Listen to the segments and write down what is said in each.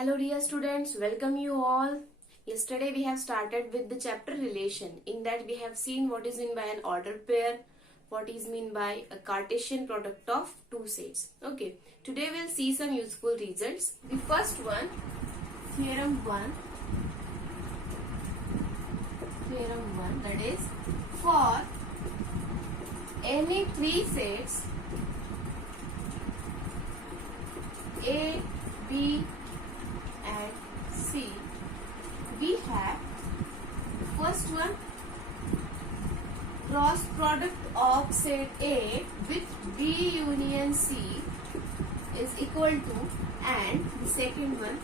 Hello dear students, welcome you all. Yesterday we have started with the chapter relation. In that we have seen what is meant by an order pair, what is meant by a Cartesian product of two sets. Okay, today we'll see some useful results. The first one, theorem 1, that is for any three sets A, B and C, we have first one, cross product of set A with B union C is equal to, and the second one,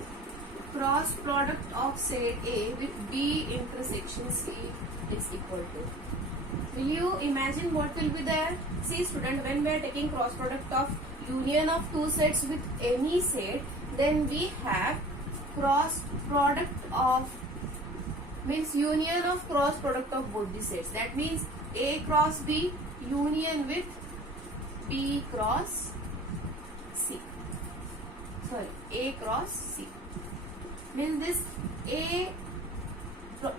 cross product of set A with B intersection C is equal to. Will you imagine what will be there? See student, when we are taking cross product of union of two sets with any set, then we have cross product of, means union of cross product of both the sets. That means A cross B union with B cross C. Sorry, A cross C. Means this A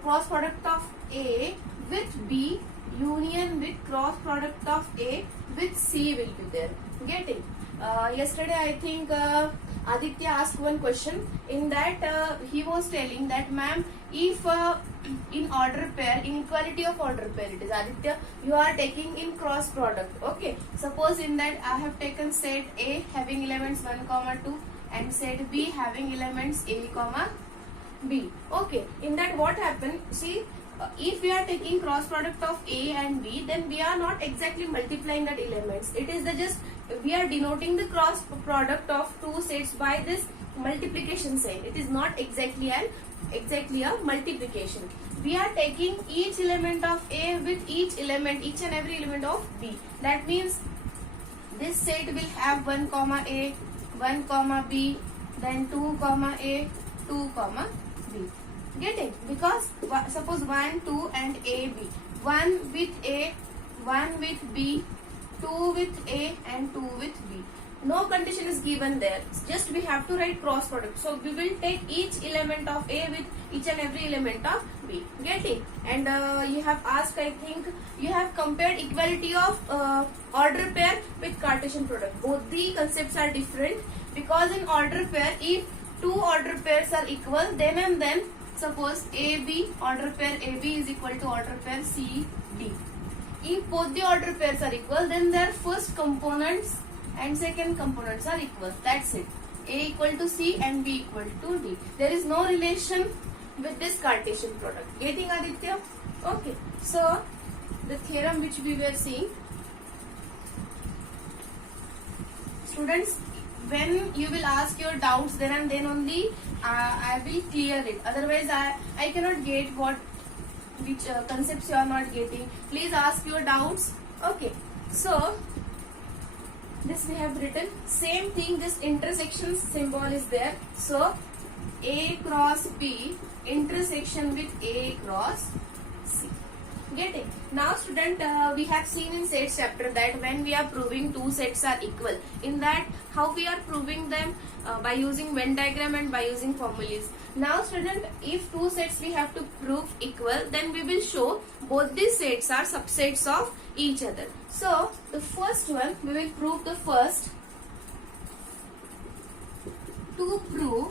cross product of A with B union with cross product of A with C will be there. Getting? Yesterday I think Aditya asked one question. In that he was telling that ma'am, if in order pair, inequality of order pair it is, Aditya, you are taking in cross product. Okay, suppose in that I have taken set A having elements 1, 2 and set B having elements A, B. Okay, in that what happened? See, if we are taking cross product of A and B, then we are not exactly multiplying that elements. It is the just we are denoting the cross product of two sets by this multiplication sign. It is not exactly a multiplication. We are taking each element of A with each and every element of B. That means this set will have 1, A, 1, B, then 2, A, 2, B. Getting? Because suppose 1, 2 and A, B. 1 with A, 1 with B, 2 with A and 2 with B. No condition is given there. Just we have to write cross product. So we will take each element of A with each and every element of B. Getting? And you have asked, I think you have compared equality of order pair with Cartesian product. Both the concepts are different, because in order pair, if two order pairs are equal, then and then suppose AB, order pair AB is equal to order pair CD. If both the order pairs are equal, then their first components and second components are equal. That's it. A equal to C and B equal to D. There is no relation with this Cartesian product. Getting, Aditya? Okay. So, the theorem which we were seeing. Students, when you will ask your doubts, then and then only I will clear it. Otherwise, I cannot get which concepts you are not getting. Please ask your doubts. Okay. So, this we have written. Same thing, this intersection symbol is there. So, A cross B intersection with A cross C. Getting? Now student, we have seen in sets chapter that when we are proving two sets are equal, in that how we are proving them? By using Venn diagram and by using formulas. Now student, if two sets we have to prove equal, then we will show both these sets are subsets of each other. So the first one, we will prove the first. To prove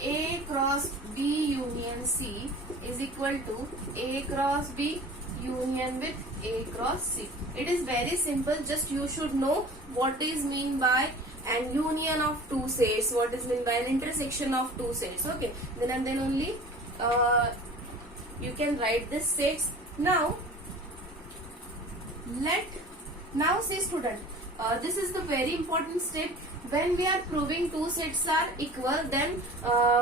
A cross B union C is equal to A cross B union with A cross C. It is very simple. Just you should know what is mean by an union of two sets, what is meant by an intersection of two sets. Okay, then and then only you can write this sets. Now see student, this is the very important step. When we are proving two sets are equal, then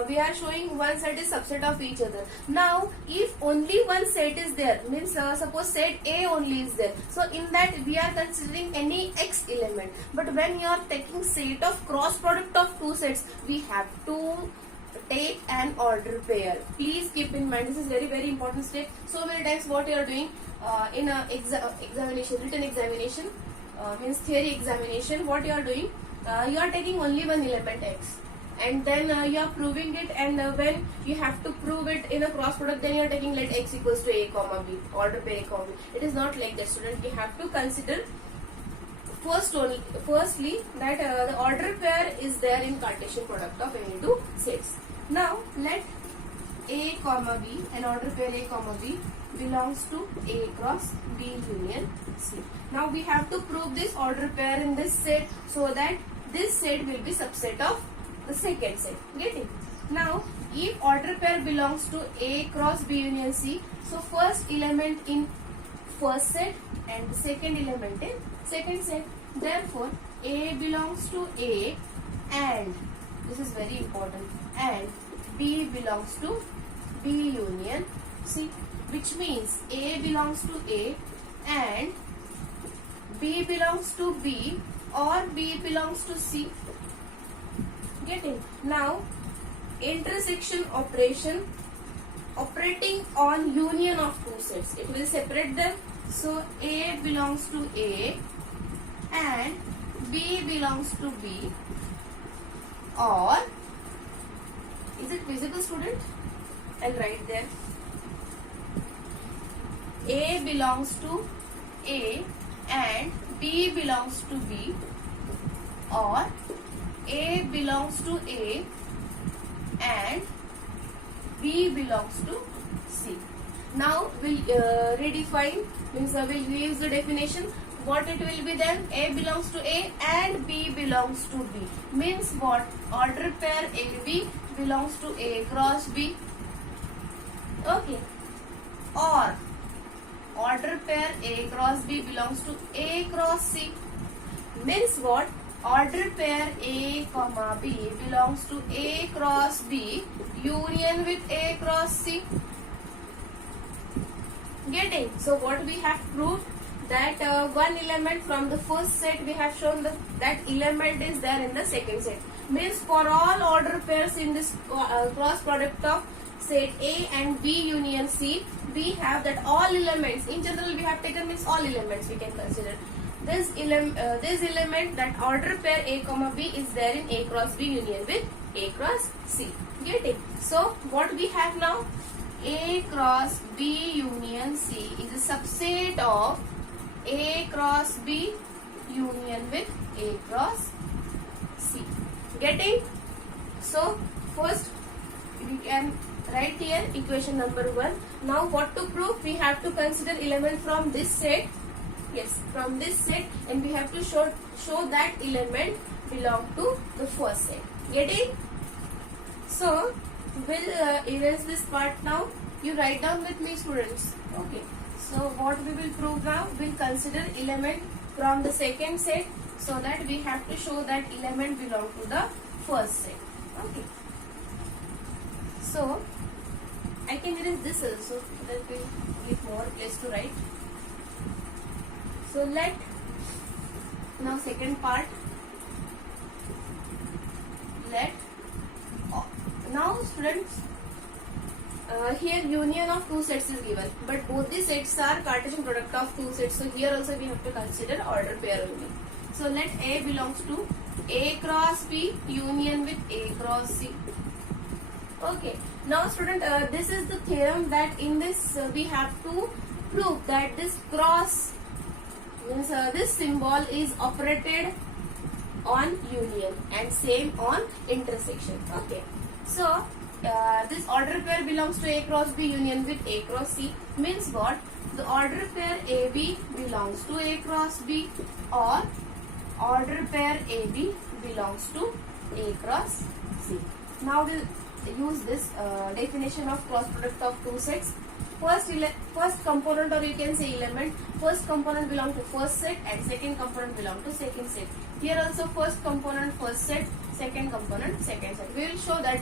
we are showing one set is subset of each other. Now if only one set is there, means suppose set A only is there, so in that we are considering any X element. But when you are taking set of cross product of two sets, we have to take an order pair. Please keep in mind, this is very important step. So many times what you are doing in a written examination, means theory examination, what you are doing, you are taking only one element X and then you are proving it, and when you have to prove it in a cross product, then you are taking let x equals to a comma b, order pair a comma b. It is not like that, student. You have to consider firstly that the order pair is there in Cartesian product of any two sets. Now let a comma b, an order pair a comma b belongs to A cross B union C. Now we have to prove this order pair in this set, so that this set will be subset of the second set. Getting? Now if order pair belongs to A cross B union C, so first element in first set and the second element in second set. Therefore A belongs to A, and this is very important, and B belongs to B union C, which means A belongs to A and B belongs to B, or B belongs to C. Getting? Now intersection operation operating on union of two sets, it will separate them. So A belongs to A and B belongs to B, or is it visible, student? I'll write there. A belongs to A and B belongs to B, or A belongs to A and B belongs to C. Now we'll redefine, means we'll use the definition. What it will be then? A belongs to A and B belongs to B. Means what? Order pair AB belongs to A cross B. Okay. Or order pair A cross B belongs to A cross C. Means what? Order pair A comma B belongs to A cross B union with A cross C. Getting? So what we have proved? That one element from the first set, we have shown that element is there in the second set. Means for all order pairs in this cross product of set A and B union C, we have that all elements, in general we have taken means all elements we can consider. This element, that order pair A comma B is there in A cross B union with A cross C. Getting? So what we have now? A cross B union C is a subset of A cross B union with A cross C. Getting? So first we can write here equation number 1. Now what to prove? We have to consider element from this set. Yes, from this set, and we have to show that element belong to the first set. Getting? So we'll erase this part now. You write down with me, students. Okay. So what we will prove now? We'll consider element from the second set, so that we have to show that element belong to the first set. Okay. So I can erase this also, so that will give more place to write. So let now second part. Let now students. Here union of two sets is given, but both the sets are Cartesian product of two sets. So here also we have to consider order pair only. So let A belongs to A cross B union with A cross C. Okay. Now student, this is the theorem that in this we have to prove that this cross means this symbol is operated on union and same on intersection. Okay. So this order pair belongs to A cross B union with A cross C. Means what? The order pair AB belongs to A cross B, or order pair AB belongs to A cross C. Now we'll use this definition of cross product of two sets. First component, or you can say element, first component belong to first set and second component belong to second set. Here also first component first set, second component second set. We will show that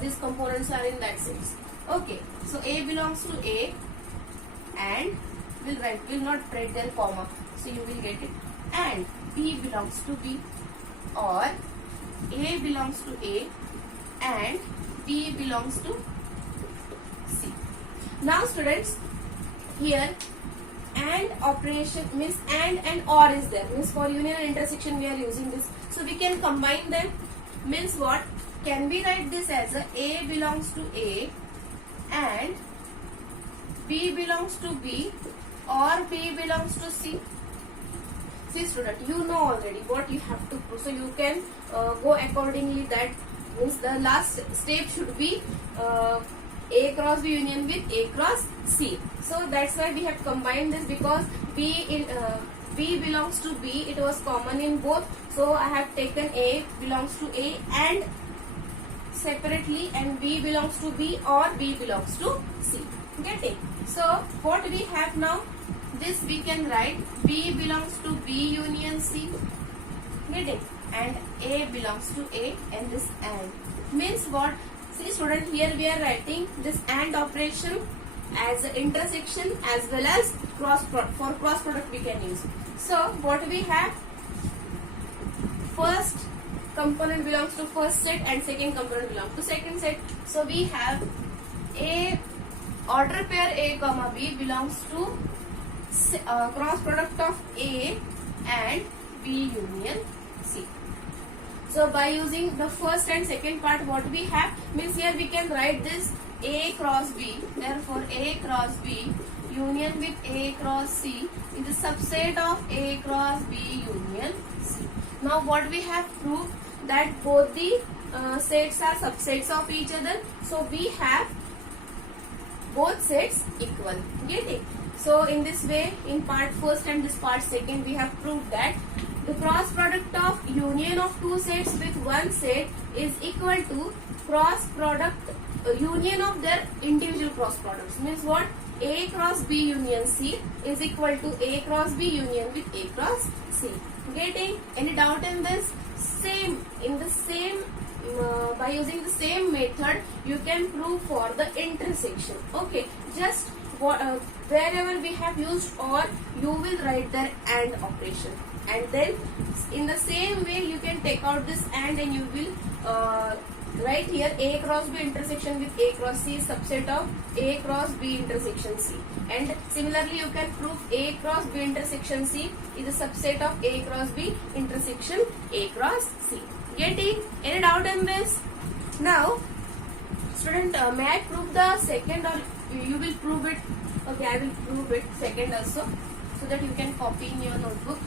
these components are in that sets. Okay. So A belongs to A, and we'll not write their comma, so you will get it. And B belongs to B, or A belongs to A and B belongs to C. Now students, here AND operation means and OR is there. Means for union and intersection we are using this. So we can combine them. Means what? can we write this as A belongs to A and B belongs to B or B belongs to C? See student, you know already what you have to prove. So you can go accordingly. That means the last step should be A cross B union with A cross C. So that's why we have combined this, because B belongs to B. It was common in both. So I have taken A belongs to A and separately, and B belongs to B or B belongs to C. Get it? So what we have now? This we can write B belongs to B union C. Get it? And A belongs to A, and this AND means what? See student, here we are writing this AND operation as an intersection as well as cross product we can use. So what we have? First component belongs to first set and second component belongs to second set. So we have A order pair A comma B belongs to cross product of A and B union C. So by using the first and second part, what we have means here we can write this A cross B. Therefore A cross B union with A cross C is a subset of A cross B union C. Now what we have proved, that both the sets are subsets of each other. So we have both sets equal. Get it? So in this way, in part first and this part second, we have proved that the cross product of union of two sets with one set is equal to cross product union of their individual cross products. Means what? A cross B union C is equal to A cross B union with A cross C. Getting? Any doubt in this? By using the same method, you can prove for the intersection. Okay, just wherever we have used or, you will write their AND operation, and then in the same way you can take out this AND and you will write here A cross B intersection with A cross C is subset of A cross B intersection C, and similarly you can prove A cross B intersection C is a subset of A cross B intersection A cross C. Getting? Any doubt in this? Now student, may I prove the second, or you will prove it? Okay, I will prove it second also, so that you can copy in your notebook.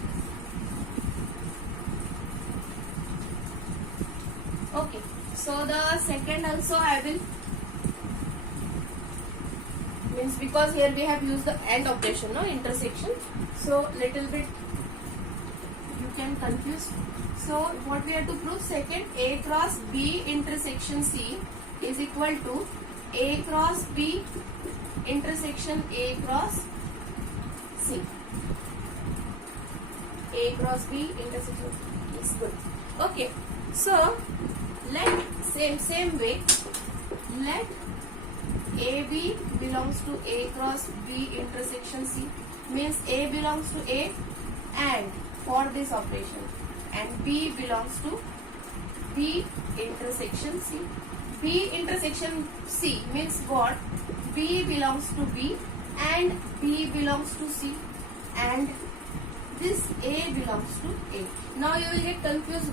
Okay, so the second also I will, means because here we have used the AND operation, no intersection, so little bit you can confuse. So what we have to prove? Second, A cross B intersection C is equal to A cross B intersection A cross C. A cross B intersection is good. Okay, so let same way, let AB belongs to A cross B intersection C, means A belongs to A and for this operation, and B belongs to B intersection C. B intersection C means what? B belongs to B and B belongs to C, and this A belongs to A. Now you will get confused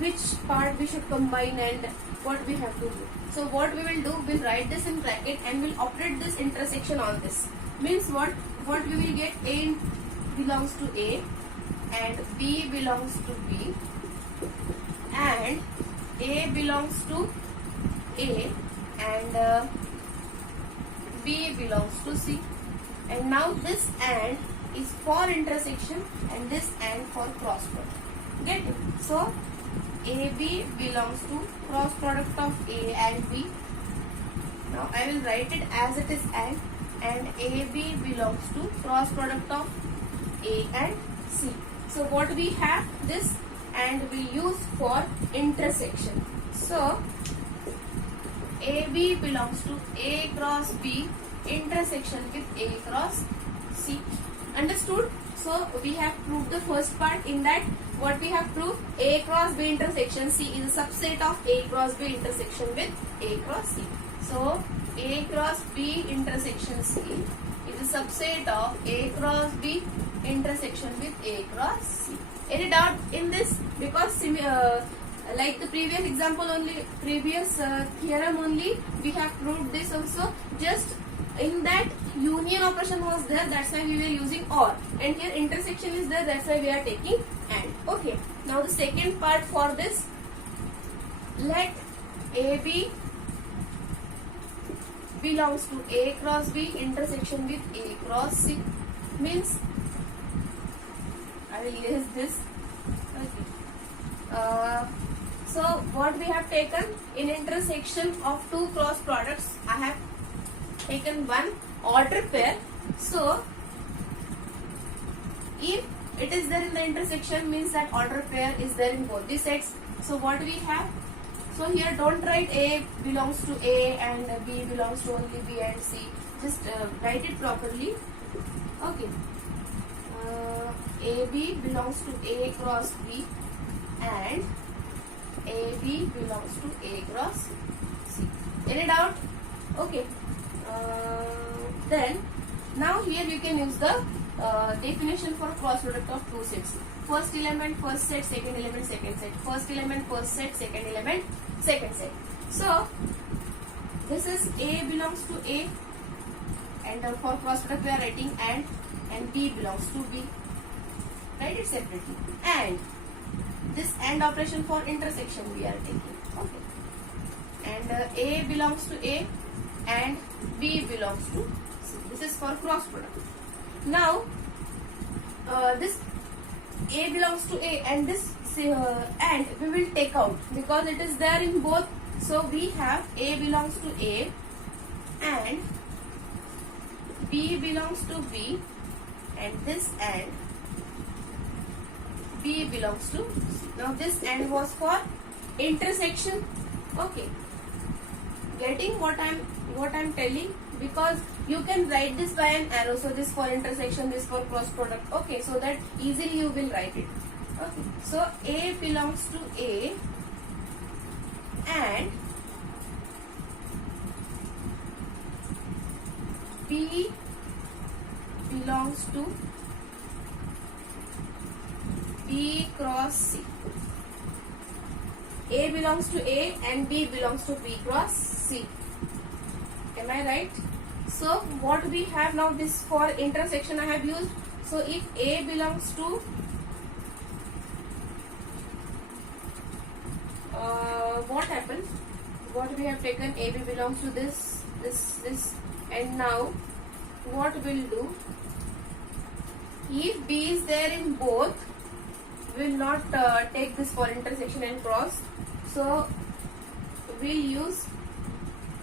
which part we should combine and what we have to do. So what we will do, we'll write this in bracket and we'll operate this intersection on this. Means what we will get? A belongs to A and B belongs to B and A belongs to A and B belongs to C. And now this AND is for intersection and this AND for cross product. Get it? So AB belongs to cross product of A and B. Now I will write it as it is and AB belongs to cross product of A and C. So what we have? This and we use for intersection. So AB belongs to A cross B intersection with A cross C. Understood? So we have proved the first part. In that, what we have proved? A cross B intersection C is a subset of A cross B intersection with A cross C. So A cross B intersection C is a subset of A cross B intersection with A cross C. Any doubt in this? Because like the previous example only, previous theorem only, we have proved this also. Just in that union operation was there, that's why we were using or, and here intersection is there, that's why we are taking and. Okay, now the second part for this, let AB belongs to A cross B intersection with A cross C, means I will erase this. Okay. So what we have taken, in intersection of two cross products, I have taken one order pair. So if it is there in the intersection, means that order pair is there in both the sets. So what we have, so here don't write A belongs to A and B belongs to only B and C, just write it properly. Okay. AB belongs to A cross B and AB belongs to A cross C. Any doubt? Okay. Then now here you can use the definition for cross product of two sets. First element first set, second element second set. First element first set, second element second set. So this is A belongs to A, and for cross product we are writing and B belongs to B. Write it separately. And this AND operation for intersection we are taking. Okay. And A belongs to A and B belongs to C. This is for cross product. Now this A belongs to A and this and we will take out because it is there in both. So we have A belongs to A and B belongs to B, and this and B belongs to C. Now this and was for intersection. Okay. Getting what I'm telling, because you can write this by an arrow. So this for intersection, this for cross product. Okay, so that easily you will write it. Okay. So A belongs to A and B belongs to B cross C. A belongs to A and B belongs to B cross C. Am I right? So what we have now, this for intersection I have used. So if A belongs to what happens? What we have taken, AB belongs to this, and now what we'll do, if B is there in both, we will not take this for intersection and cross. So we'll use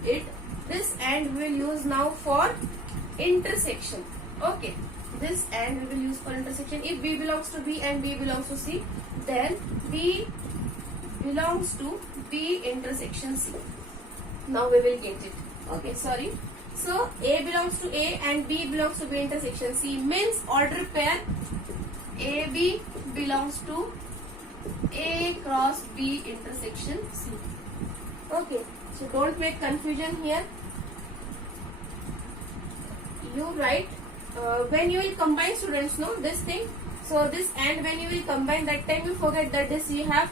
it, this and we will use now for intersection. Okay, this and we will use for intersection. If B belongs to B and B belongs to C, then B belongs to B intersection C. Now we will get it. Okay, sorry. So A belongs to A and B belongs to B intersection C, means order pair AB belongs to A cross B intersection C. Okay, so don't make confusion here. You write when you will combine, students know this thing. So this and when you will combine, that time you forget that this you have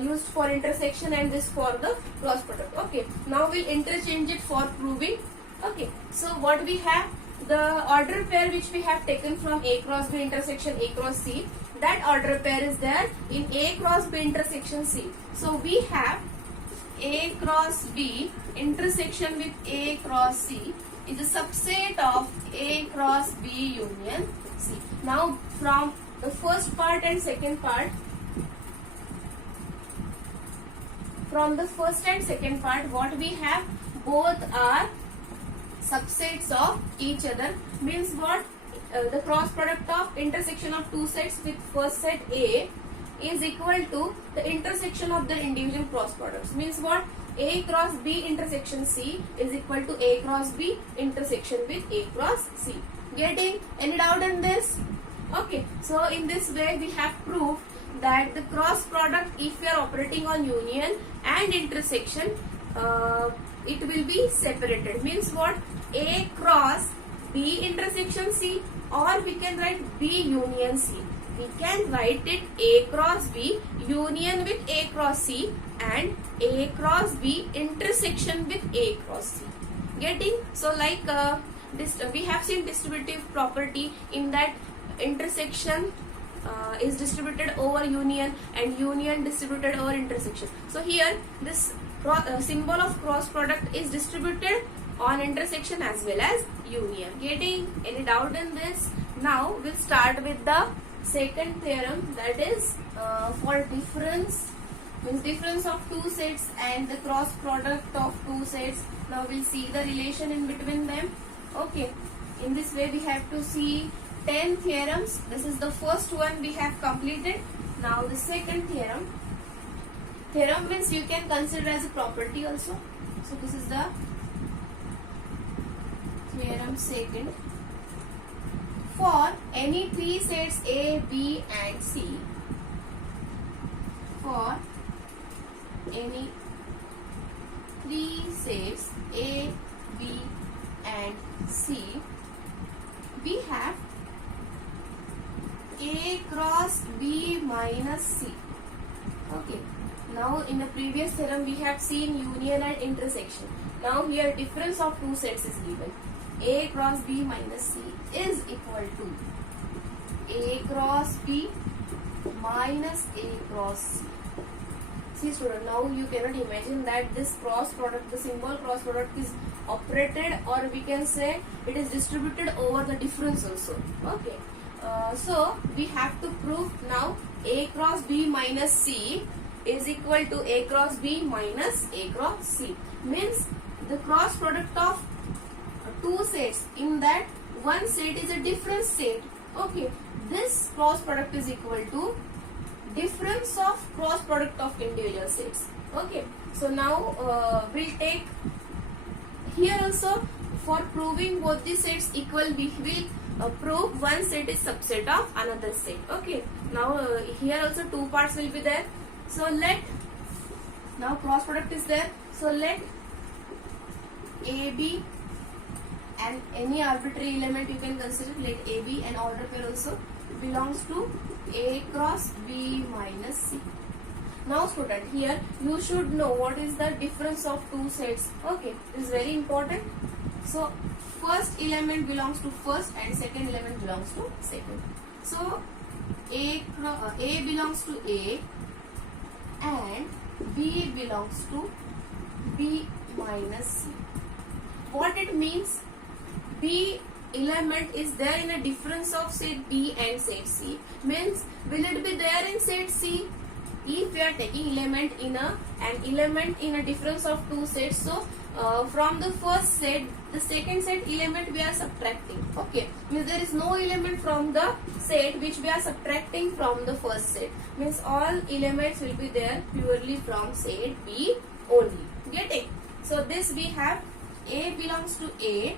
used for intersection and this for the cross product. Okay, now we'll interchange it for proving. Okay, so what we have, the order pair which we have taken from A cross B intersection A cross C, that order pair is there in A cross B intersection C. So we have A cross B intersection with A cross C is a subset of A cross B union C. Now from the first part and second part, from the first and second part, what we have, both are subsets of each other, means what, the cross product of intersection of two sets with first set A is equal to the intersection of the individual cross products, means what, A cross B intersection C is equal to A cross B intersection with A cross C. Getting? Any doubt in this? Okay, so in this way we have proved that the cross product, if we are operating on union and intersection, it will be separated, means what, A cross B intersection C, or we can write B union C. we can write it A cross B union with A cross C and A cross B intersection with A cross C. Getting? So like this, we have seen distributive property in that intersection is distributed over union and union distributed over intersection. So here this symbol of cross product is distributed on intersection as well as union. Getting? Any doubt in this? Now we'll start with the second theorem, that is for difference, means difference of two sets and the cross product of two sets. Now we'll see the relation in between them. Okay, in this way we have to see 10 theorems. This is the first one we have completed. Now the second theorem. Theorem means you can consider as a property also. So this is the theorem second. For any three sets A, B and C, for any three sets A, B and C, we have A cross B minus C. Okay. Now in the previous theorem we have seen union and intersection. Now here difference of two sets is given. A cross B minus C is equal to A cross B minus A cross C. See student, now you cannot imagine that this cross product, the symbol cross product is operated, or we can say it is distributed over the difference also. Okay. So we have to prove now A cross B minus C is equal to A cross B minus A cross C. Means the cross product of two sets, in that one set is a different set. Okay, this cross product is equal to difference of cross product of individual sets. Okay, so now we'll take here also, for proving both the sets equal, we will prove one set is subset of another set. Okay, now here also two parts will be there. So let, now cross product is there, so let AB and any arbitrary element you can consider, let AB and order pair also belongs to A cross B minus C. Now student, here you should know what is the difference of two sets. Okay, this is very important. So first element belongs to first and second element belongs to second. So A belongs to A and B belongs to B minus C. What it means? B element is there in a difference of set B and set C. Means will it be there in set C? If we are taking element in a difference of two sets, so from the first set, the second set element we are subtracting. Okay, means there is no element from the set which we are subtracting from the first set. Means all elements will be there purely from set B only. Getting? So this we have A belongs to A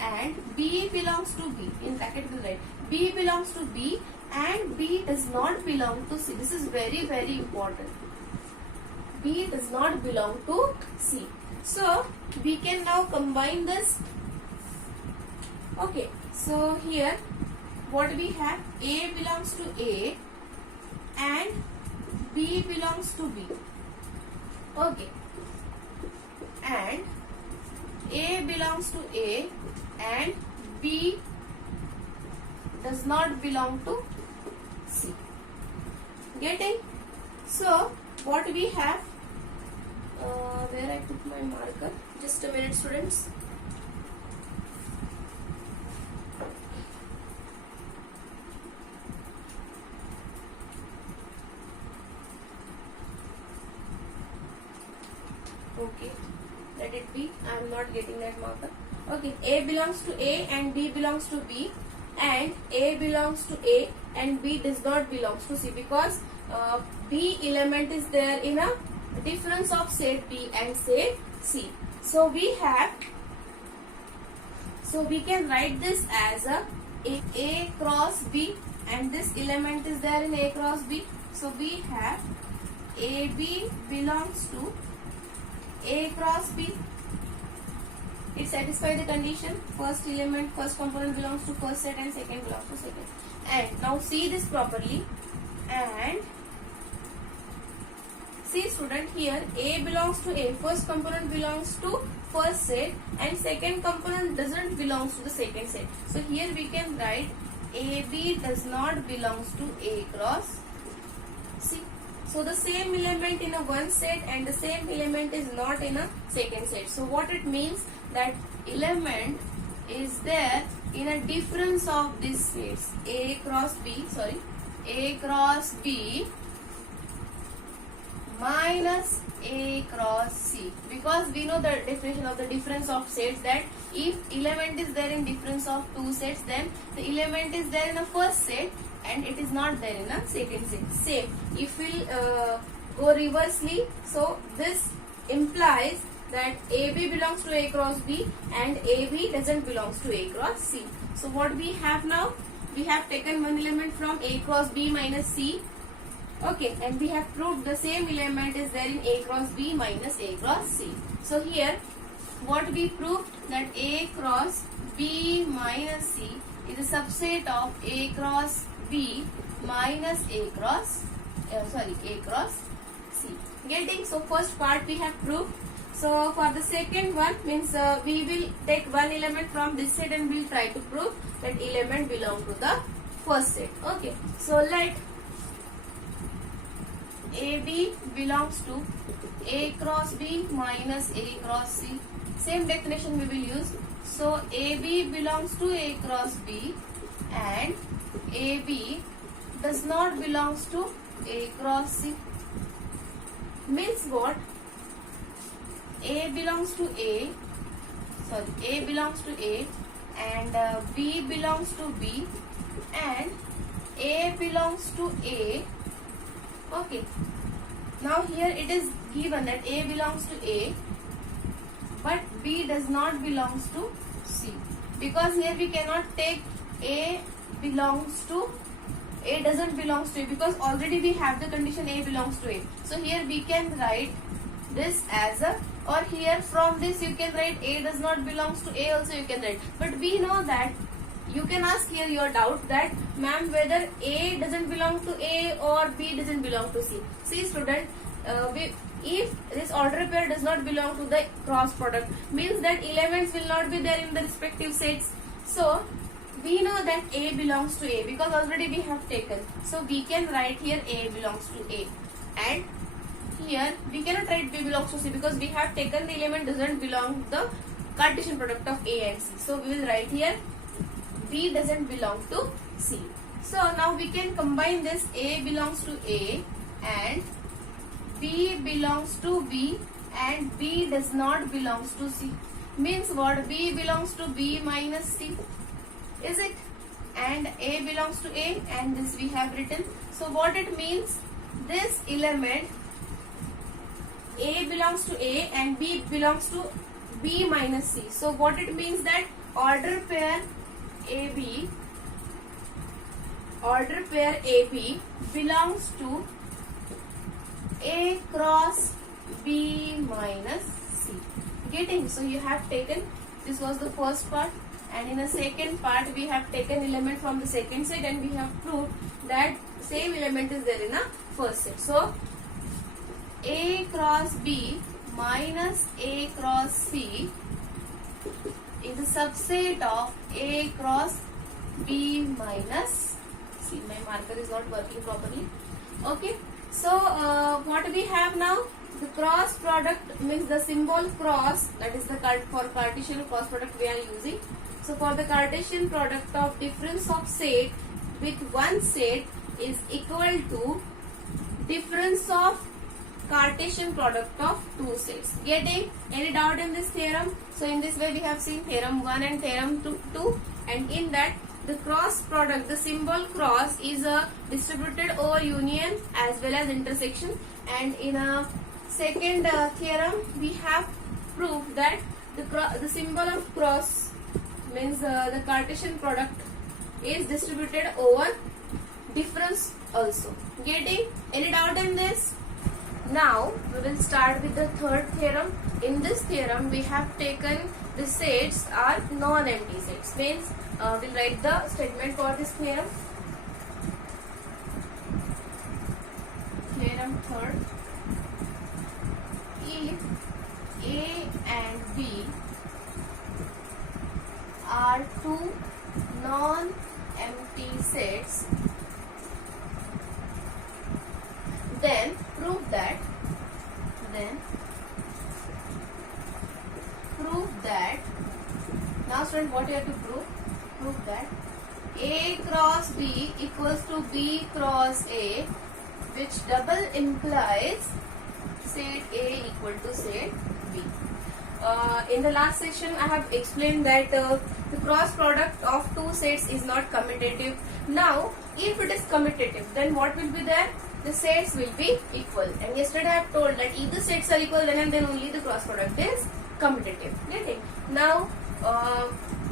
and B belongs to B. In bracket we write B belongs to B and B does not belong to C. This is very, very important. B does not belong to C. So we can now combine this. Okay, so here what we have, A belongs to A and B belongs to B. Okay, and A belongs to A and B does not belong to C. Getting? So what we have, where I took my marker, just a minute students. Okay, let it be, I am not getting that marker. Okay, A belongs to A and B belongs to B, and A belongs to A and B does not belong to C, because B element is there in a difference of set B and set C. So we can write this as A cross B, and this element is there in A cross B. So we have AB belongs to A cross B. It satisfies the condition. First element, first component belongs to first set and second belongs to second. And now see this properly. And see student, here A belongs to A. First component belongs to first set and second component doesn't belongs to the second set. So here we can write AB does not belongs to A cross C. So the same element in a one set and the same element is not in a second set. So what it means, that element is there in a difference of these sets A cross B minus A cross C, because we know the definition of the difference of sets, that if element is there in difference of two sets, then the element is there in a first set and it is not there in a second set. Same if we go reversely, so this implies that AB belongs to A cross B and AB doesn't belongs to A cross C. So what we have now, we have taken one element from A cross B minus C. Okay, and we have proved the same element is there in A cross B minus A cross C. So here what we proved, that A cross B minus C is a subset of A cross B minus A cross C. Getting? So first part we have proved. So for the second one means we will take one element from this set and we will try to prove that element belong to the first set. Okay, so let AB belongs to A cross B minus A cross C. Same definition we will use. So AB belongs to A cross B and AB does not belongs to A cross C. Means what? A belongs to A and B belongs to B and A belongs to A. Okay. Now here it is given that A belongs to A but B does not belongs to C, because here we cannot take A doesn't belongs to A, because already we have the condition A belongs to A. So here we can write this as a, or here from this you can write A does not belongs to A also you can write. But we know that you can ask here your doubt that ma'am whether A doesn't belong to A or B doesn't belong to C. See student, if this order pair does not belong to the cross product, means that elements will not be there in the respective sets. So we know that A belongs to A because already we have taken. So we can write here A belongs to A, and here we cannot write B belongs to C because we have taken the element doesn't belong to the Cartesian product of A and C. So we will write here B doesn't belong to C. So now we can combine this. A belongs to A and B belongs to B and B does not belongs to C. Means what? B belongs to B minus C. Is it? And A belongs to A and this we have written. So what it means? This element A belongs to A and B belongs to B minus C. So what it means, that order pair AB belongs to A cross B minus C. Getting? So you have taken, this was the first part, and in the second part we have taken element from the second set and we have proved that same element is there in a first set. So A cross B minus A cross C is a subset of A cross B minus C. My marker is not working properly. Okay. So what we have now? The cross product means the symbol cross, that is the for Cartesian cross product we are using. So for the Cartesian product of difference of set with one set is equal to difference of Cartesian product of two sets. Getting? Any doubt in this theorem? So in this way we have seen theorem 1 and theorem 2, and in that the cross product, the symbol cross is a distributed over union as well as intersection, and in a second theorem we have proved that the symbol of cross means the Cartesian product is distributed over difference also. Getting? Any doubt in this? Now we will start with the third theorem. In this theorem we have taken the sets are non-empty sets. Means we'll write the statement for this theorem. theorem third. If A and B are two non-empty sets, then prove that now student, what you have to prove that A cross B equals to B cross A, which double implies set A equal to set B. In the last section I have explained that the cross product of two sets is not commutative. Now if it is commutative, then what will be there? The sets will be equal, and yesterday I have told that if the sets are equal, then and then only the cross product is commutative. Getting? Now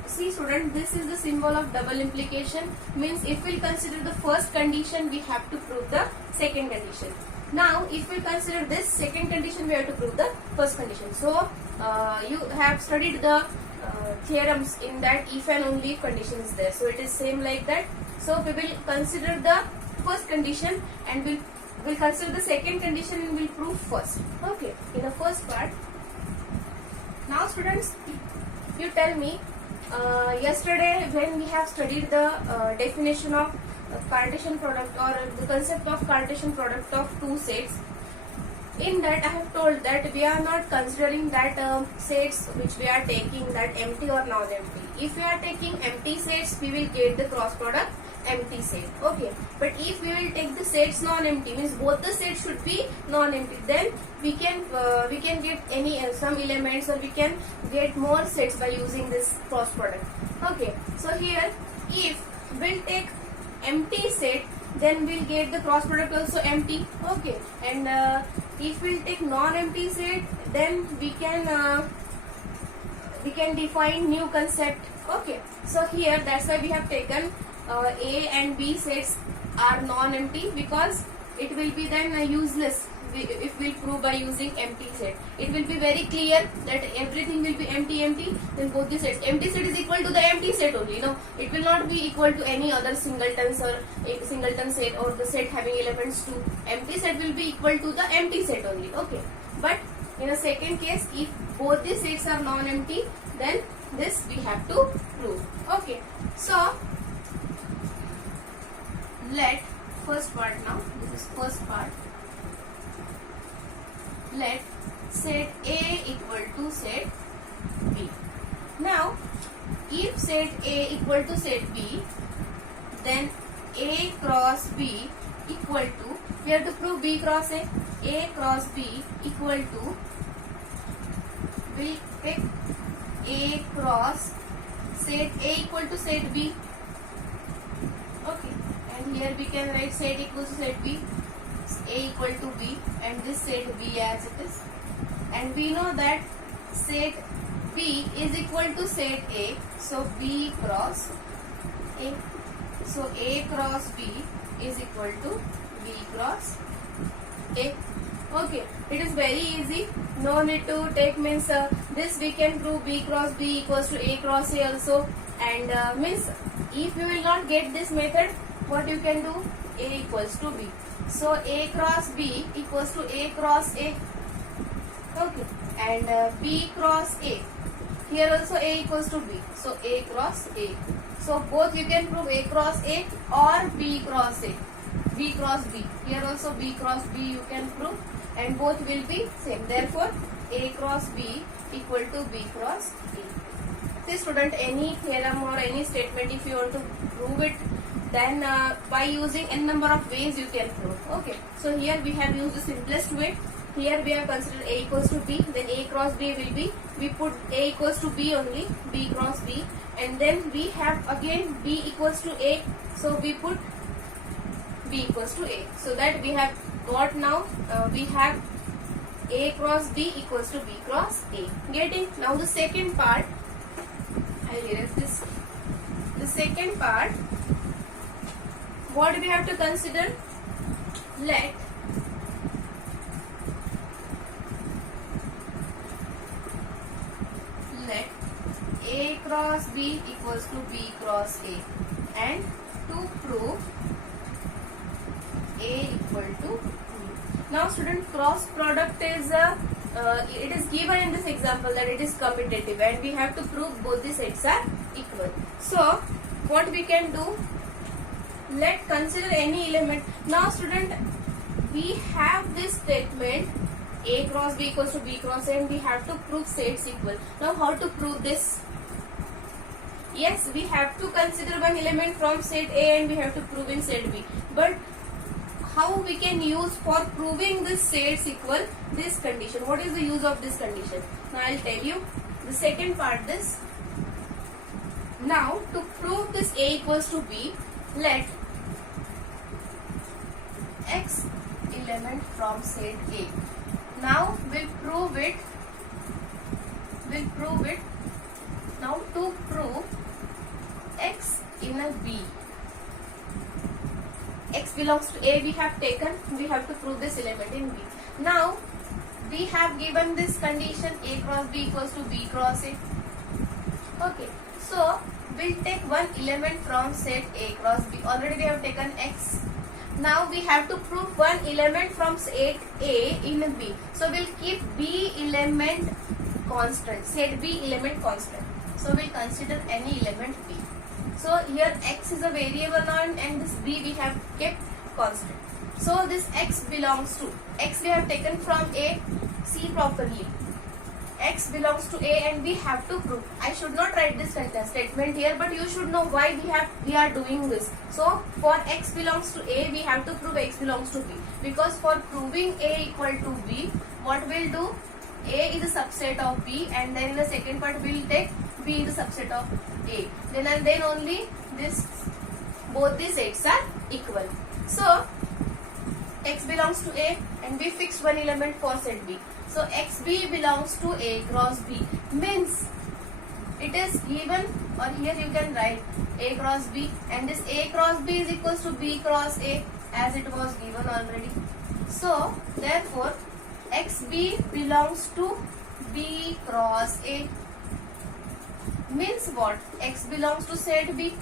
see student, this is the symbol of double implication. Means if we consider the first condition, we have to prove the second condition. Now if we consider this second condition, we have to prove the first condition. So you have studied the theorems in that if and only if condition is there. So it is same like that. So we will consider the first condition and we'll consider the second condition and we'll prove first. Okay, in the first part. Now students, you tell me, yesterday when we have studied the definition of Cartesian product or the concept of Cartesian product of two sets, in that I have told that we are not considering that sets which we are taking that empty or non-empty. If we are taking empty sets, we will get the cross product empty set. Okay, but if we will take the sets non-empty, means both the sets should be non-empty, then we can get any some elements, or we can get more sets by using this cross product. Okay, so here if we'll take empty set, then we'll get the cross product also empty. Okay, and if we'll take non-empty set, then we can define new concept. Okay, so here that's why we have taken A and B sets are non-empty, because it will be then useless if we'll prove by using empty set. It will be very clear that everything will be empty, then both the sets. Empty set is equal to the empty set only. No, it will not be equal to any other singletons or a singleton set or the set having elements too. Empty set will be equal to the empty set only. Okay, but in a second case, if both the sets are non-empty, then this we have to prove. Okay, so let first part now. This is first part. Let set A equal to set B. Now, if set A equal to set B, then A cross B equal to, we have to prove B cross A. A cross B equal to, we pick A cross set A equal to set B. Okay, and here we can write set equals to set B, A equal to B, and this set B as it is. And we know that set B is equal to set A, so B cross A. So A cross B is equal to B cross A. Okay, it is very easy. No need to take means this we can prove B cross B equals to A cross A also. And means if you will not get this method, what you can do? A equals to B. So A cross B equals to A cross A. Okay, and B cross A. Here also A equals to B. So A cross A. So both you can prove A cross A or B cross A. B cross B. Here also B cross B you can prove, and both will be same. Therefore, A cross B equal to B cross A. See student, any theorem or any statement, if you want to prove it, then by using n number of ways you can prove. Okay, so here we have used the simplest way. Here we have considered A equals to B, then A cross B will be, we put A equals to B only, B cross B, and then we have again B equals to A, so we put B equals to A. So that we have got now, we have A cross B equals to B cross A. Getting? Now the second part, I will erase this. The second part, what we have to consider? Let A cross B equals to B cross A, and to prove A equal to B. Now student, cross product is it is given in this example that it is commutative and we have to prove both the sets are equal. So what we can do, let consider any element. Now student, we have this statement A cross B equals to B cross A and we have to prove sets equal. Now how to prove this? Yes, we have to consider one element from set A and we have to prove in set B. But how we can use for proving this sets equal, this condition? What is the use of this condition? Now I'll tell you. The second part is, now to prove this A equals to B, let X element from set A. Now we'll prove it. Now to prove X in a B. X belongs to A we have taken, we have to prove this element in B. Now we have given this condition A cross B equals to B cross A. Okay, so we'll take one element from set A cross B. Already we have taken X. Now we have to prove one element from set A in B. So we'll keep B element constant, set B element constant. So we'll consider any element B. So here X is a variable now and this B we have kept constant. So this X belongs to, X we have taken from A. See properly, X belongs to A and we have to prove. I should not write this statement here, but you should know why we are doing this. So for X belongs to A, we have to prove X belongs to B. Because for proving A equal to B, what we'll do? A is a subset of B and then in the second part we'll take B is a subset of A. Then and then only this, both the sets are equal. So X belongs to A and we fixed one element for set B. So XB belongs to A cross B, means it is given, or here you can write A cross B and this A cross B is equals to B cross A as it was given already. So therefore XB belongs to B cross A, means what? X belongs to set B,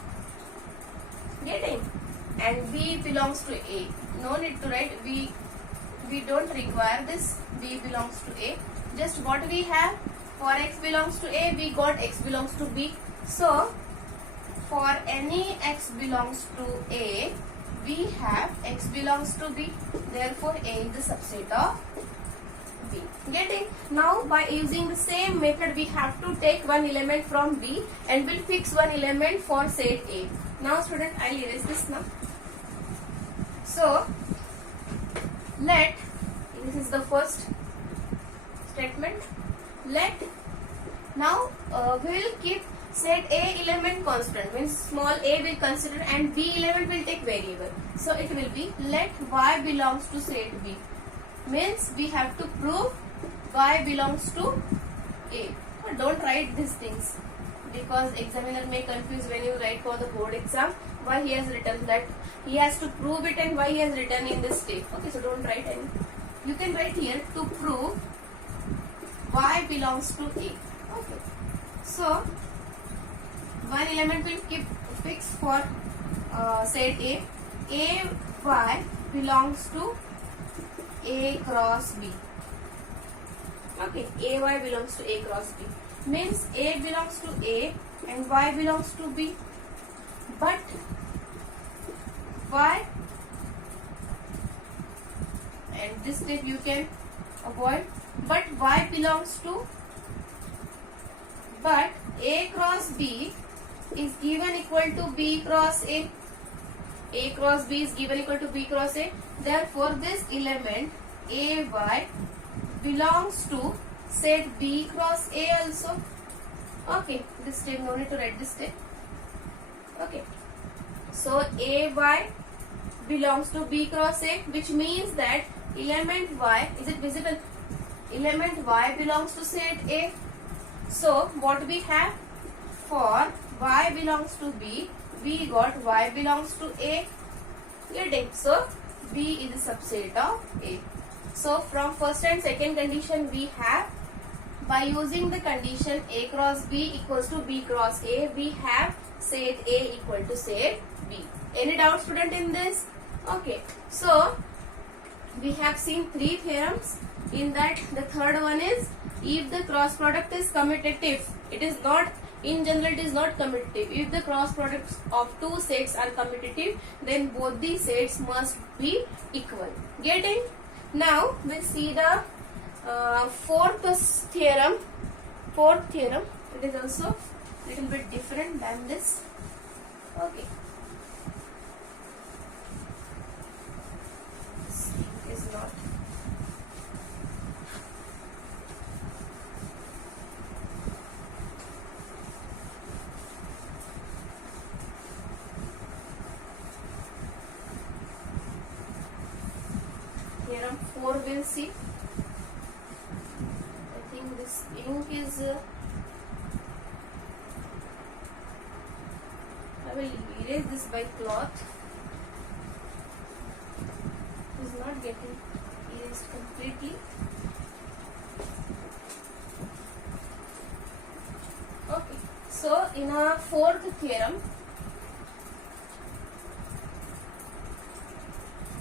getting, and B belongs to A. No need to write, we don't require this. B belongs to A. Just what we have, for X belongs to A, we got X belongs to B. So for any X belongs to A, we have X belongs to B. Therefore A is the subset of B. Getting? Now by using the same method, we have to take one element from B and we'll fix one element for set A. Now student, I'll erase this now. So let, this is the first statement, let, now we will keep set A element constant, means small a will consider and B element will take variable. So it will be let Y belongs to set B, means we have to prove Y belongs to A. But don't write these things because examiner may confuse when you write for the board exam why he has written that. He has to prove it and why he has written in this step. Okay, so don't write any. You can write here to prove Y belongs to A. Okay. So one element will keep fixed for set A. Y belongs to A cross B. Okay, AY belongs to A cross B. Means A belongs to A and Y belongs to B. But Y, and this step you can avoid, but Y belongs to, but A cross B is given equal to B cross A. A cross B is given equal to B cross A. Therefore this element AY belongs to set B cross A also. Okay, this step no need to write this step. Okay, so AY belongs to B cross A, which means that element Y, is it visible? Element Y belongs to set A. So what we have, for Y belongs to B, we got Y belongs to A. Getting? So B is a subset of A. So from first and second condition we have, by using the condition A cross B equals to B cross A, we have set A equal to set B. Any doubt student in this? Okay, so we we have seen 3 theorems. In that, the third one is, if the cross product is commutative, it is not, in general it is not commutative. If the cross products of 2 sets are commutative, then both the sets must be equal. Getting? Now we'll see the fourth theorem. Fourth theorem, it is also little bit different than this. Okay. This is not. Theorem 4 we'll see. I think this ink is. I will erase this by cloth. It is not getting erased completely. Okay. So in our fourth theorem,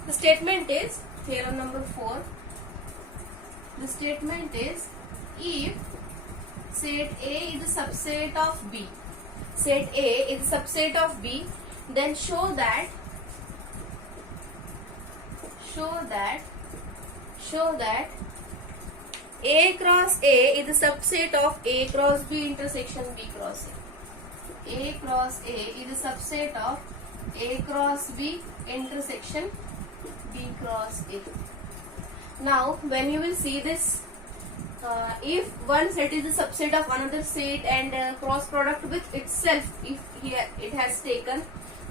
the statement is, theorem number 4, the statement is, if set A is a subset of B, set A is a subset of B, then show that A cross A is a subset of A cross B intersection B cross A. A cross A is a subset of A cross B intersection B cross A. Now, when you will see this, if one set is a subset of another set and cross product with itself, if here it has taken,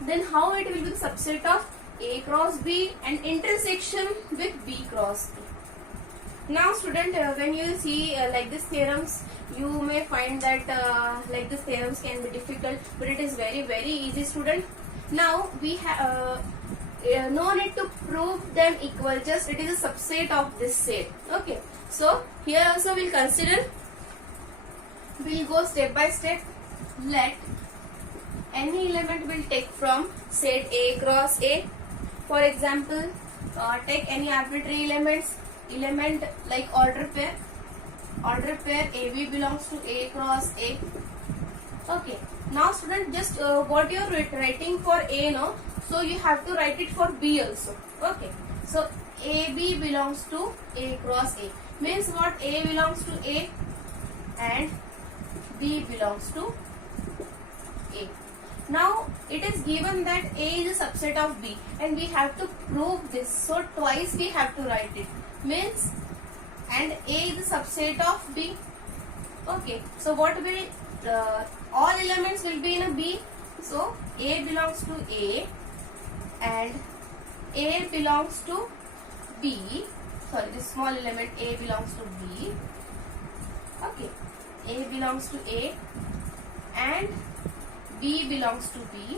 then how it will be the subset of A cross B and intersection with B cross A. Now student, when you see like this theorems, you may find that like this theorems can be difficult, but it is very easy student. Now we have no need to prove them equal, just it is a subset of this set. Okay, so here also we'll consider, we'll go step by step. Let any element will take from set A cross A. For example, take any arbitrary element like order pair AB belongs to A cross A. Okay, now student, just what you are writing for A, no, so you have to write it for B also. Okay, so AB belongs to A cross A, means what, A belongs to A and B belongs to A. Now it is given that A is a subset of B and we have to prove this, so twice we have to write it, means, and A is a subset of B. Okay, so what will all elements will be in a B, so A belongs to A and A belongs to B, sorry, this small element A belongs to B. Okay, A belongs to A and B belongs to B.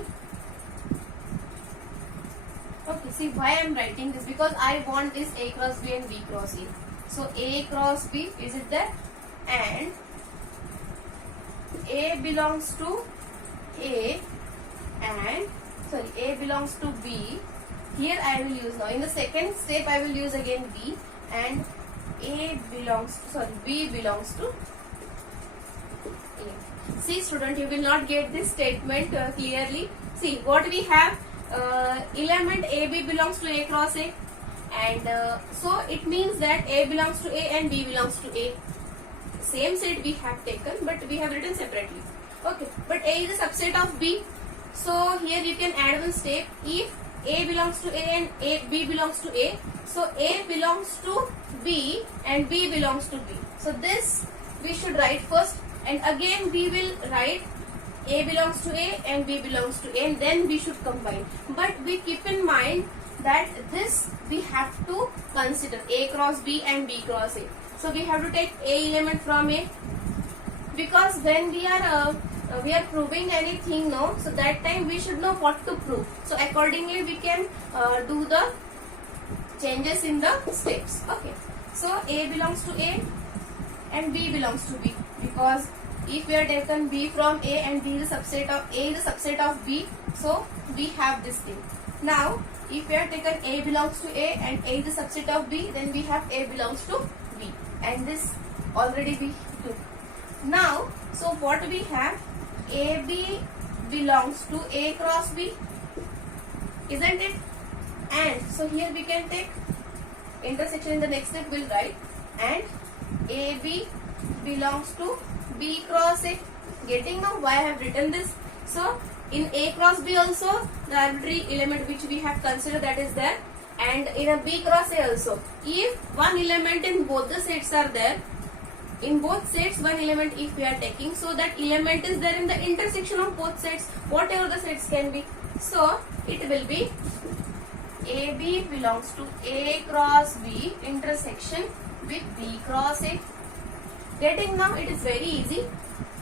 Okay, see why I am writing this, because I want this A cross B and B cross A. So A cross B, is it there? And A belongs to A and, sorry, A belongs to B. Here I will use, now in the second step I will use again B, and A belongs to, sorry, B belongs to A. See student, you will not get this statement clearly. See what we have, element AB belongs to A cross A, and so it means that A belongs to A and B belongs to A. Same set we have taken, but we have written separately. Okay, but A is a subset of B, so here you can add one step. If A belongs to A and B belongs to A, so A belongs to B and B belongs to B. So this we should write first, and again we will write A belongs to A and B belongs to A, and then we should combine. But we keep in mind that this we have to consider A cross B and B cross A. So we have to take A element from A, because when we are proving anything, no, so that time we should know what to prove. So accordingly we can do the changes in the steps. Okay, so A belongs to A and B belongs to B, because if we are taken B from A and B is a subset of A is a subset of B, so we have this thing. Now If we have taken A belongs to A and A is the subset of B, then we have A belongs to B, and this already we took. Now, so what we have, AB belongs to A cross B, isn't it? And so here we can take intersection. In the next step we'll write, and AB belongs to B cross A. Getting now why I have written this? So in A cross B also the arbitrary element which we have considered, that is there, and in a B cross A also, if one element in both the sets are there, in both sets one element if we are taking, so that element is there in the intersection of both sets, whatever the sets can be. So it will be AB belongs to A cross B intersection with B cross A. Getting now, it is very easy.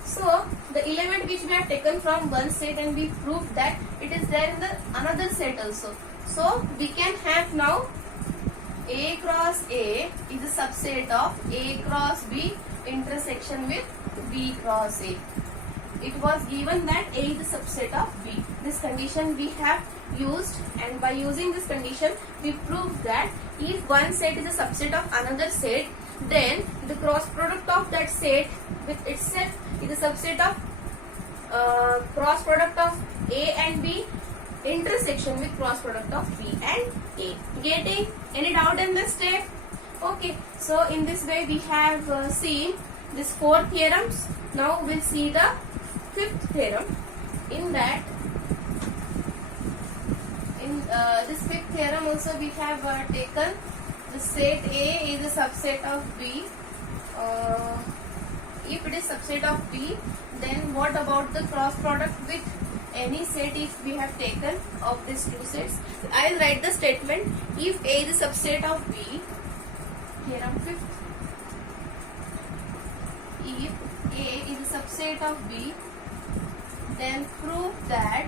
So the element which we have taken from one set, and we proved that it is there in the another set also. So we can have now A cross A is a subset of A cross B intersection with B cross A. It was given that A is a subset of B. This condition we have used, and by using this condition we proved that if one set is a subset of another set, then the cross product of that set with itself is a subset of cross product of A and B intersection with cross product of B and A. Getting? Any doubt in this step? Okay, so in this way we have seen these 4 theorems. Now we'll see the 5th theorem. In that, in this 5th theorem also we have taken the set A is a subset of B. If it is subset of B, then what about the cross product with any set if we have taken of these two sets? I will write the statement. If A is a subset of B, theorem 5th, if A is a subset of B, then prove that,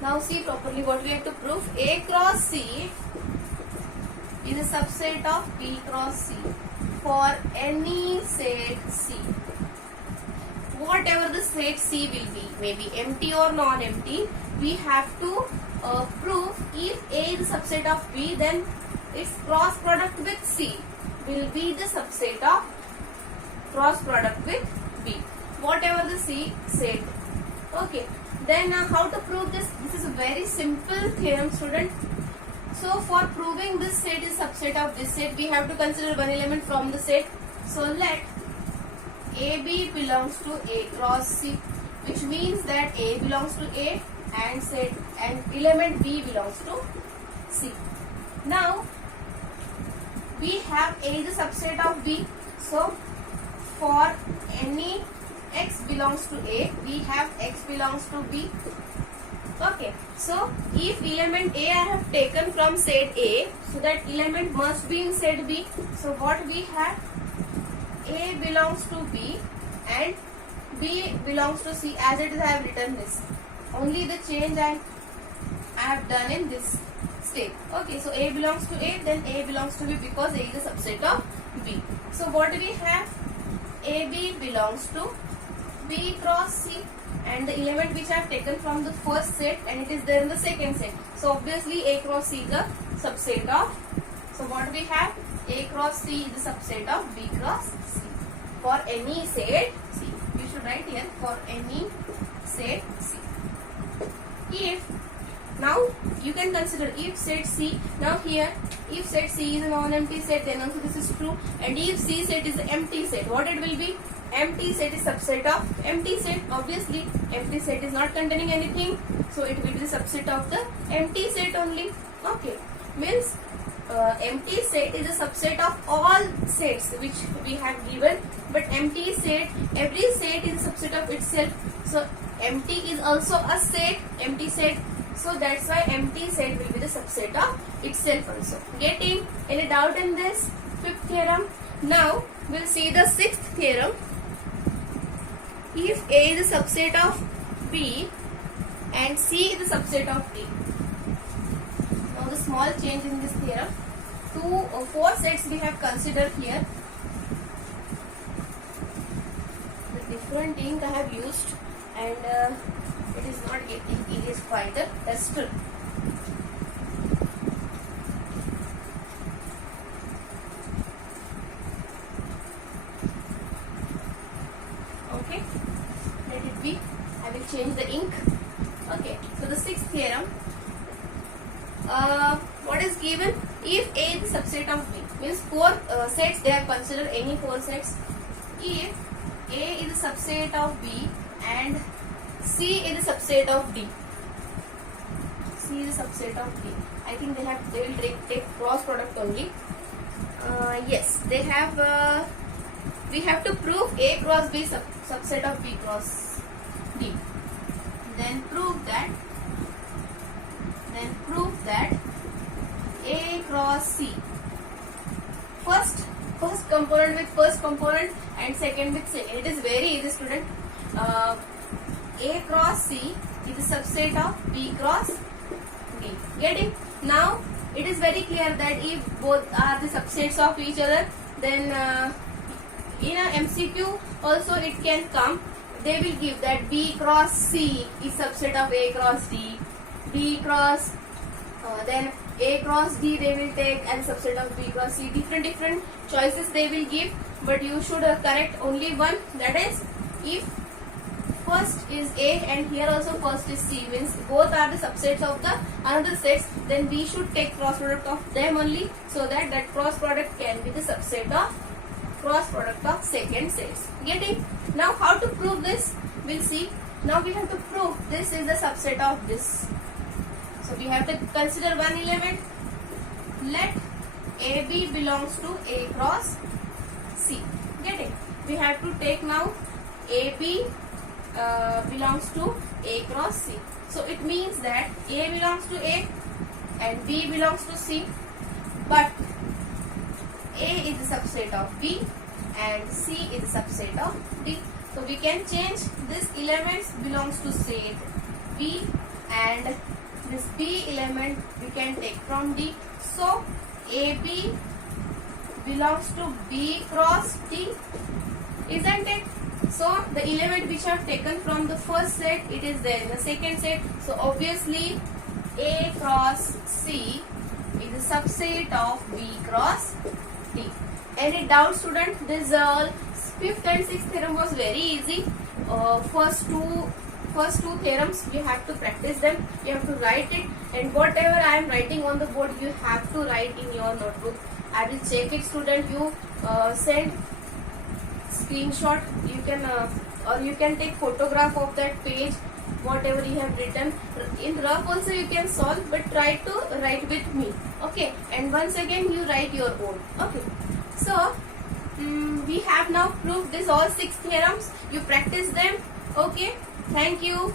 now see properly what we have to prove, A cross C is a subset of B cross C for any set C. Whatever the set C will be, maybe empty or non-empty, we have to prove if A is a subset of B, then its cross product with C will be the subset of cross product with B, whatever the C set. Okay, then how to prove this? This is a very simple theorem, student. So for proving this set is subset of this set, we have to consider one element from the set. So let AB belongs to A cross C, which means that A belongs to A and set and element B belongs to C. Now we have A is a subset of B. So for any X belongs to A, we have X belongs to B. Okay, so if element A I have taken from set A, so that element must be in set B. So what we have, A belongs to B and B belongs to C, as it is I have written this. Only the change I have done in this step. Okay, so A belongs to A, then A belongs to B because A is a subset of B. So what we have, AB belongs to B cross C, and the element which I have taken from the first set and it is there in the second set. So obviously A cross C is a subset of, so what we have, A cross C is a subset of B cross C for any set C. You should write here, for any set C. If, now you can consider if set C, now here if set C is a non-empty set, then also this is true, and if C set is an empty set, what it will be? Empty set is subset of empty set. Obviously empty set is not containing anything, so it will be the subset of the empty set only. Okay, means empty set is a subset of all sets which we have given, but empty set, every set is a subset of itself. So empty is also a set, empty set. So that's why empty set will be the subset of itself also. Getting? Any doubt in this 5th theorem? Now we'll see the 6th theorem. If A is a subset of B and C is a subset of D. Now the small change in this theorem, 4 sets we have considered here. The different ink I have used, and it is not getting erased by the tester. Okay, let it be. I will change the ink. Okay, so the sixth theorem. What is given? If A is the subset of B, means four sets they have considered, any four sets. If A is a subset of B and C is a subset of D. C is a subset of D. I think they will take cross product only. Yes, they have. We have to prove A cross B subset of B cross D. Then prove that. A cross C. First component with first component and second with second. It is very easy, student. A cross C is a subset of B cross D. Getting? Now it is very clear that if both are the subsets of each other, then in a MCQ also it can come. They will give that B cross C is subset of A cross D. B cross then A cross D they will take as subset of B cross C. Different choices they will give, but you should correct only one. That is, if first is A and here also first is C, means both are the subsets of the another sets, then we should take cross product of them only, so that cross product can be the subset of cross product of second sets. Getting? Now how to prove this? We'll see. Now we have to prove this is the subset of this. So we have to consider one element. Let AB belongs to A cross C. Getting? We have to take now AB belongs to A cross C. So it means that A belongs to A and B belongs to C, but A is a subset of B and C is a subset of D. So we can change this elements belongs to set B and this B element we can take from D. So AB belongs to B cross D, isn't it? So the element which I have taken from the first set, it is there in the second set. So obviously A cross C is a subset of B cross D. Any doubt, student? This fifth and sixth theorem was very easy. First two theorems you have to practice them. You have to write it, and whatever I am writing on the board you have to write in your notebook. I will check it, student. You send screenshot. You can or you can take photograph of that page, whatever you have written. In rough also you can solve, but try to write with me. Okay, and once again you write your own. Okay, so we have now proved this all 6 theorems. You practice them. Okay, thank you.